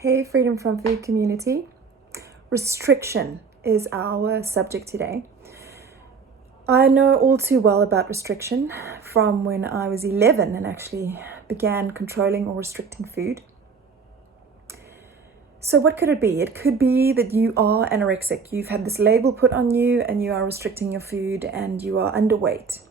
Hey, Freedom from Food community. Restriction is our subject today. I know all too well about restriction from when I was 11 and actually began controlling or restricting food. So what could it be? It could be that you are anorexic. You've had this label put on you and you are restricting your food and you are underweight.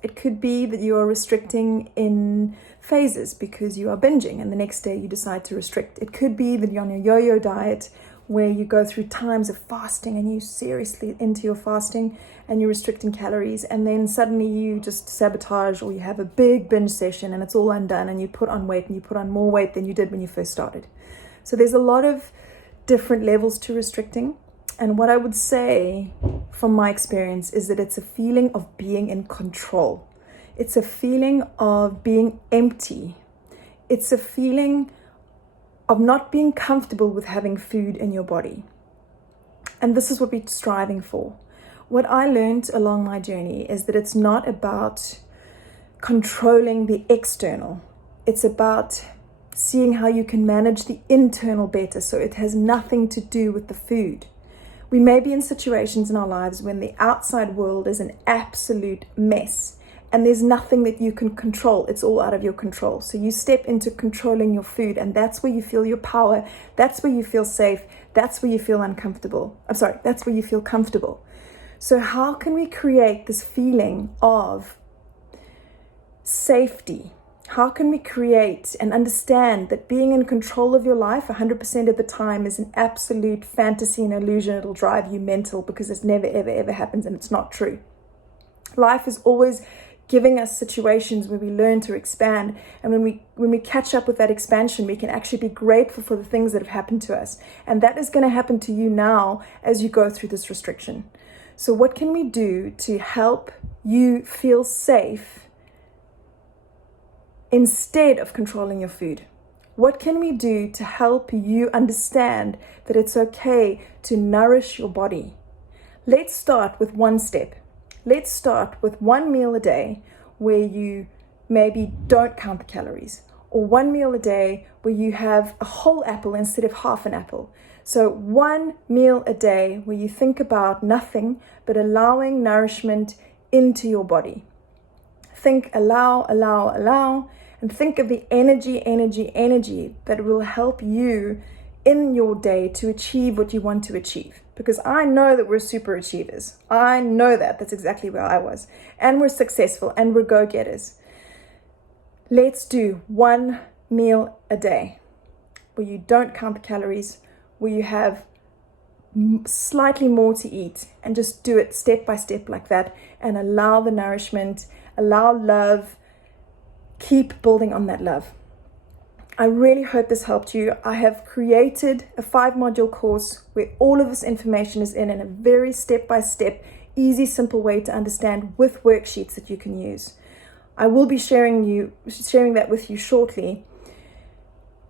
It could be that you are restricting in phases because you are binging and the next day you decide to restrict. It could be that you're on a yo-yo diet where you go through times of fasting and you seriously into your fasting and you're restricting calories, and then suddenly you just sabotage or you have a big binge session and it's all undone and you put on weight and you put on more weight than you did when you first started. So there's a lot of different levels to restricting. And what I would say from my experience is that it's a feeling of being in control. It's a feeling of being empty. It's a feeling of not being comfortable with having food in your body. And this is what we're striving for. What I learned along my journey is that it's not about controlling the external. It's about seeing how you can manage the internal better, so it has nothing to do with the food. We may be in situations in our lives when the outside world is an absolute mess and there's nothing that you can control. It's all out of your control. So you step into controlling your food, and that's where you feel your power. That's where you feel safe. That's where you feel that's where you feel comfortable. So how can we create this feeling of safety? How can we create and understand that being in control of your life 100% of the time is an absolute fantasy and illusion? It'll drive you mental because it never, ever, ever happens, and it's not true. Life is always giving us situations where we learn to expand, and when we catch up with that expansion, we can actually be grateful for the things that have happened to us. And that is going to happen to you now as you go through this restriction. So what can we do to help you feel safe instead of controlling your food? What can we do to help you understand that it's okay to nourish your body? Let's start with one step. Let's start with one meal a day where you maybe don't count the calories, or one meal a day where you have a whole apple instead of half an apple. So one meal a day where you think about nothing but allowing nourishment into your body. Think allow, and think of the energy that will help you in your day to achieve what you want to achieve. Because I know that we're super achievers. I know that. That's exactly where I was. And we're successful and we're go-getters. Let's do one meal a day where you don't count the calories, where you have slightly more to eat, and just do it step by step like that, and allow the nourishment, allow love, keep building on that love. I really hope this helped you. I have created a 5-module course where all of this information is in a very step-by-step, easy, simple way to understand, with worksheets that you can use. I will be sharing that with you shortly.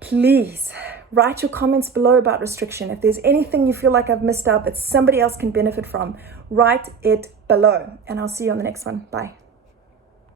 Please write your comments below about restriction. If there's anything you feel like I've missed out that somebody else can benefit from, write it below. And I'll see you on the next one. Bye.